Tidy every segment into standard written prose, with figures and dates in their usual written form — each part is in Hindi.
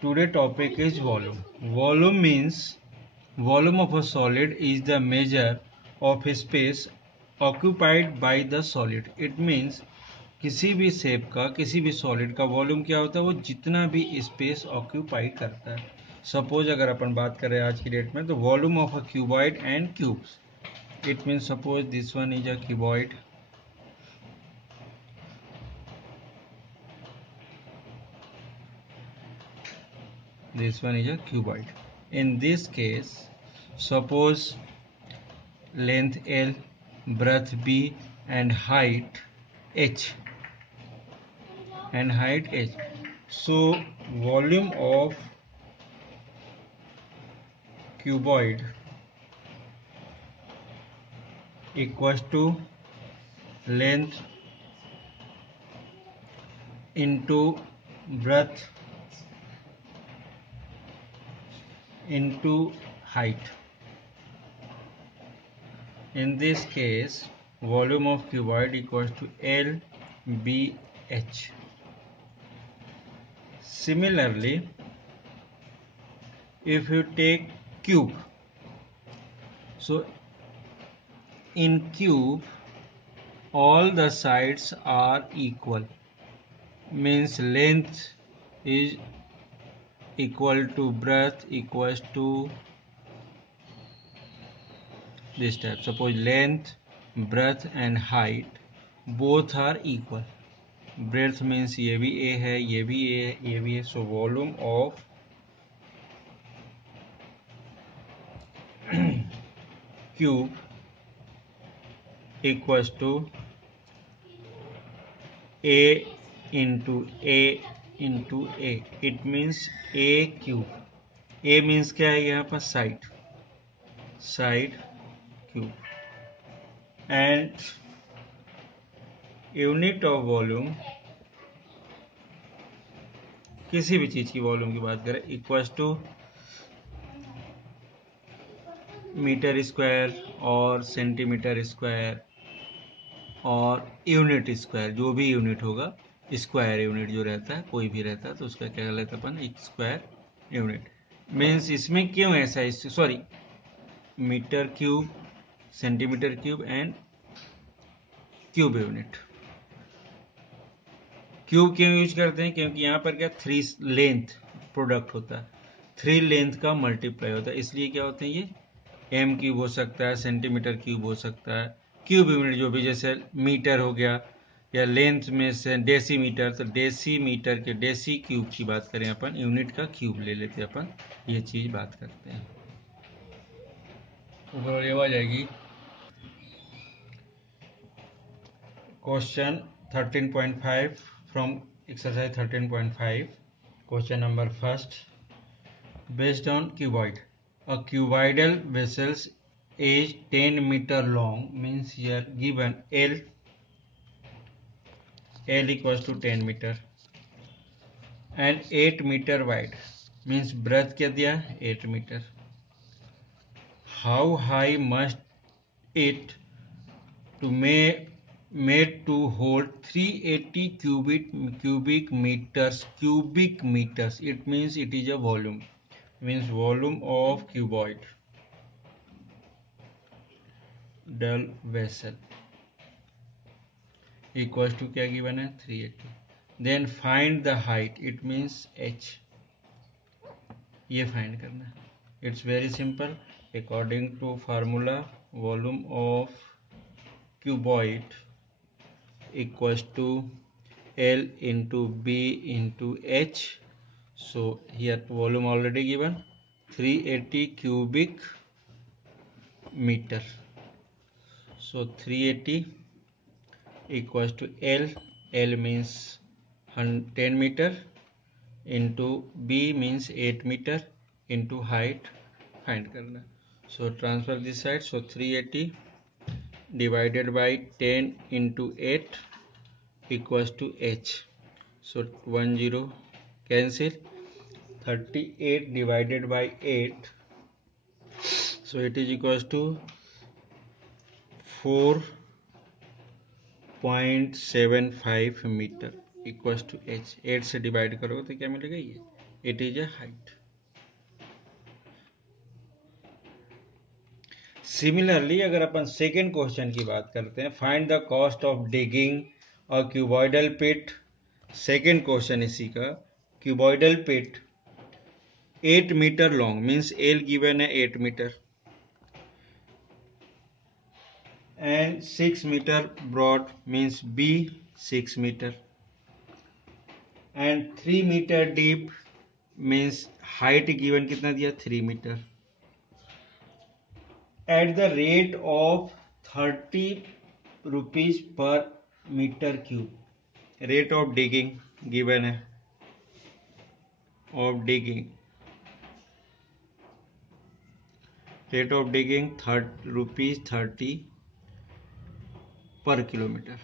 Today topic is volume. Volume means volume of a solid is the measure of space occupied by the solid. It means किसी भी शेप का किसी भी सॉलिड का वॉल्यूम क्या होता है, वो जितना भी स्पेस ऑक्यूपाई करता है. सपोज अगर अपन बात करें आज की डेट में, तो volume of a cuboid and cubes, it means suppose this one is a cuboid, this one is a cuboid. In this case, suppose length L, breadth B, and height H. So volume of cuboid equals to length into breadth into height. In this case, volume of cuboid equals to LBH. Similarly, if you take cube, so in cube all the sides are equal, means length is equal to breadth equals to this type. Suppose length, breadth and height both are equal. Breadth means ये भी a है, ये भी a है, ये भी है. So volume of cube equals to a into a into a. It means a cube. a means क्या है यहाँ पर, side cube. And unit of volume, किसी भी चीज की वॉल्यूम की बात करें, इक्वल्स टू मीटर स्क्वायर और सेंटीमीटर स्क्वायर और यूनिट स्क्वायर, जो भी यूनिट होगा, स्क्वायर यूनिट जो रहता है, कोई भी रहता है, तो उसका क्या कहलाता है अपन, स्क्वायर यूनिट. मीन्स इसमें क्यों ऐसा, sorry, metre cube, centimetre cube and cube unit. Cube क्यों यूज करते हैं, क्योंकि यहाँ पर क्या 3 लेंथ प्रोडक्ट होता है, 3 लेंथ का मल्टीप्लाई होता है, इसलिए क्या होते हैं ये एम क्यूब हो सकता है, सेंटीमीटर क्यूब हो सकता है, क्यूब यूनिट जो भी, जैसे मीटर हो गया, या लेंथ में से डेसीमीटर, तो डेसीमीटर के डेसी क्यूब की बात करें अपन, यूनिट का क्यूब ले लेते हैं अपन, ये चीज बात करते हैं. तो ये आ जाएगी question 13.5 from exercise 13.5. Question number first. Based on cuboid, a cuboidal vessel is 10 meter long, means here given L equals to 10 meter and 8 meter wide, means breadth क्या दिया, 8 meter. How high must it to made to hold 380 cubic meters. It means it is a volume, means volume of cuboid dull vessel equals to क्या given है, 380. Then find the height, it means h, ये find करना है. It's very simple. According to formula, volume of cuboid equals to L into B into H. So here volume already given, 380 cubic meter. So 380 equals to L means 10 meter into B means 8 meter into height find करना. So transfer this side. So 380 divided by 10 into 8 equals to H. So 10 cancel. 38 divided by 8, so it is equals to 4.75 metre equals to H. 8 से डिवाइड करोगे तो क्या मिलेगा, ये it is a height. Similarly अगर अपन सेकेंड क्वेश्चन की बात करते हैं, find the cost of digging a cuboidal pit. Second question इसी का, cuboidal pit 8 metre long means L given है 8 metre and 6 meter broad means B 6 meter and 3 meter deep means height given कितना दिया 3 meter at the rate of 30 rupees per meter cube. Rate of digging given है of digging. Rate of digging rupees 30 per kilometer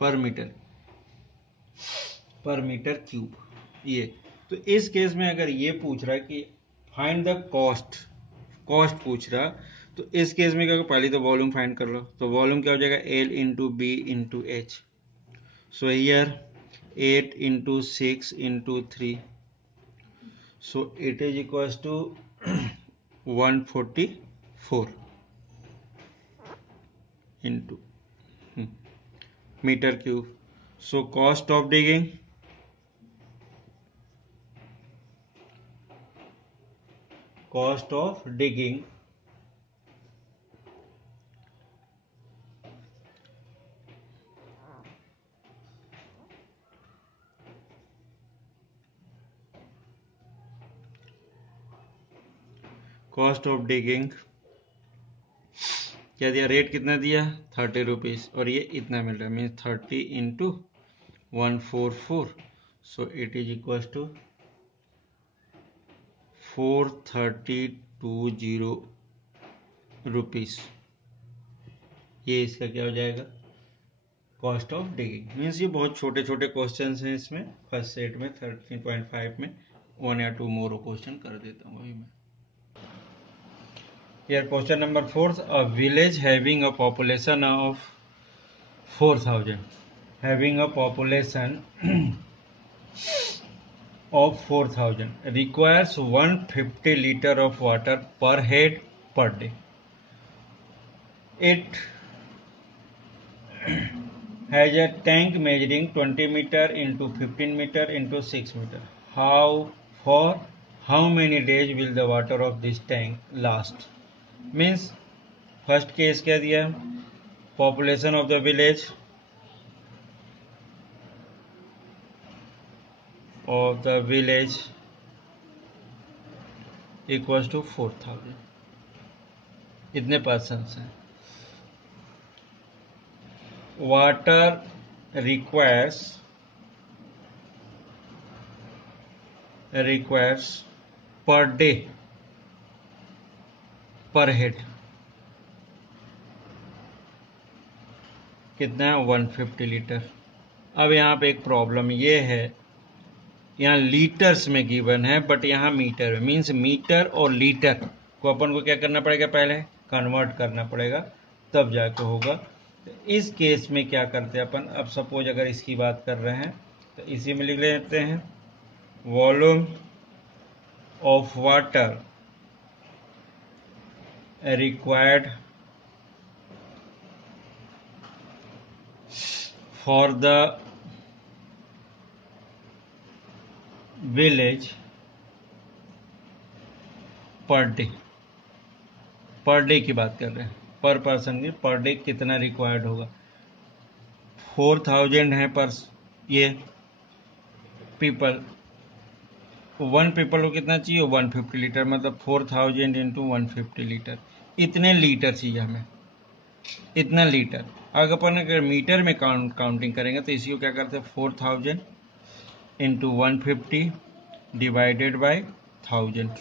per metre cube. ये तो इस केस में अगर ये पूछ रहा है कि फाइंड द कॉस्ट पूछ रहा, तो इस केस में क्या, पहले तो वॉल्यूम फाइंड कर लो. तो वॉल्यूम क्या हो जाएगा L into B into H. So here 8 into 6 into 3, so it is equals to 144 into metre cube. So cost of digging cost of digging क्या दिया, रेट कितना दिया 30 रुपीज और ये इतना मिल रहा है means 30 into 144. So it is equal to 4320 rupees. ये इसका क्या हो जाएगा कॉस्ट ऑफ डिगिंग. मीन्स ये बहुत छोटे छोटे क्वेश्चन हैं इसमें. फर्स्ट सेट में 13.5 में 1 या 2 मोर क्वेश्चन कर देता हूँ अभी मैं. Here question number 4, a village having a population of 4,000 requires 150 liter of water per head per day. It has a tank measuring 20 meter into 15 meter into 6 meter. For how many days will the water of this tank last? Means first case क्या दिया, population of the village equals to 4000. इतने पर्सन्स हैं. Water requires per day per head कितना है 150 लीटर. अब यहाँ पे एक प्रॉब्लम ये है, यहाँ लीटर्स में गिवन है बट यहाँ मीटर में. मीन्स मीटर और लीटर को अपन को क्या करना पड़ेगा, पहले कन्वर्ट करना पड़ेगा तब जाके होगा. तो इस केस में क्या करते हैं अपन, अब सपोज अगर इसकी बात कर रहे हैं तो इसी में लिख लेते हैं volume of water required for the village per day की बात कर रहे हैं, पर पर्सन की पर डे कितना रिक्वायर्ड होगा. 4000 है पर ये पीपल, 1 पीपल को कितना चाहिए 150 लीटर, मतलब 4000 इंटू 150 लीटर. इतने लीटर चाहिए हमें, इतना लीटर. अगर अपन अगर मीटर में काउंटिंग करेंगे तो इसी को क्या करते हैं 4000 इंटू 150 डिवाइडेड बाय 1000.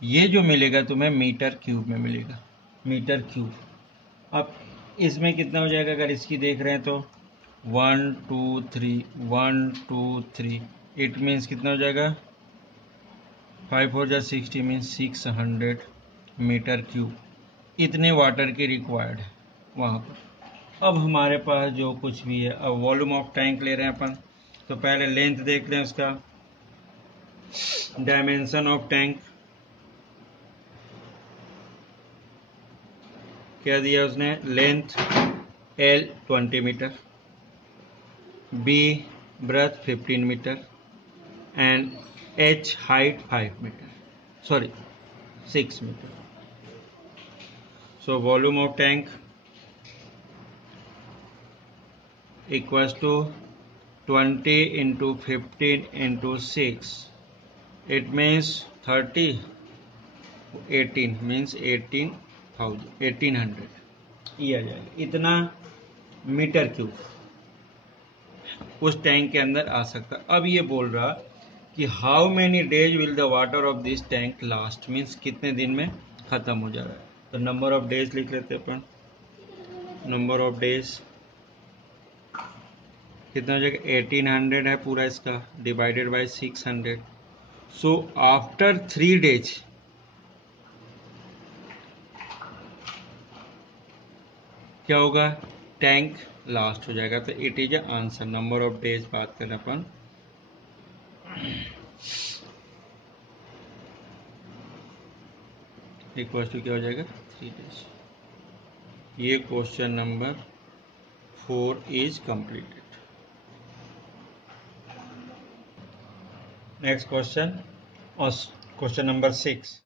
ये जो मिलेगा तुम्हें मीटर क्यूब में मिलेगा, मीटर क्यूब. अब इसमें कितना हो जाएगा, अगर इसकी देख रहे हैं तो 1 2 3 1 2 3, इट मीन्स कितना हो जाएगा 5 4 जा 60 मीन्स 600 मीटर क्यूब. इतने वाटर की रिक्वायर्ड है वहाँ पर. अब हमारे पास जो कुछ भी है, अब वॉल्यूम ऑफ टैंक ले रहे हैं अपन, तो पहले लेंथ देख लें उसका. डायमेंशन ऑफ टैंक क्या दिया उसने, length L 20 metre, B breadth 15 metre and H height 5 metre, sorry 6 metre. So volume of tank equals to 20 into 15 into 6. It means 30. 18 means 18,000 1800 ये आ जाएगा. इतना मीटर क्यूब उस टैंक के अंदर आ सकता. अब ये बोल रहा कि how many days will the water of this tank last, means कितने दिन में खत्म हो जाएगा. तो नंबर ऑफ डेज लिख लेते अपन. नंबर ऑफ डेज कितना हो जाएगा, 1800 है पूरा इसका, divided by 600. So after 3 days क्या होगा, टैंक लास्ट हो जाएगा. तो it is answer. Number of days बात करें अपन, इक्वल टू क्या हो जाएगा, 3 डेज. ये question number 4 is completed. Next question, question number 6.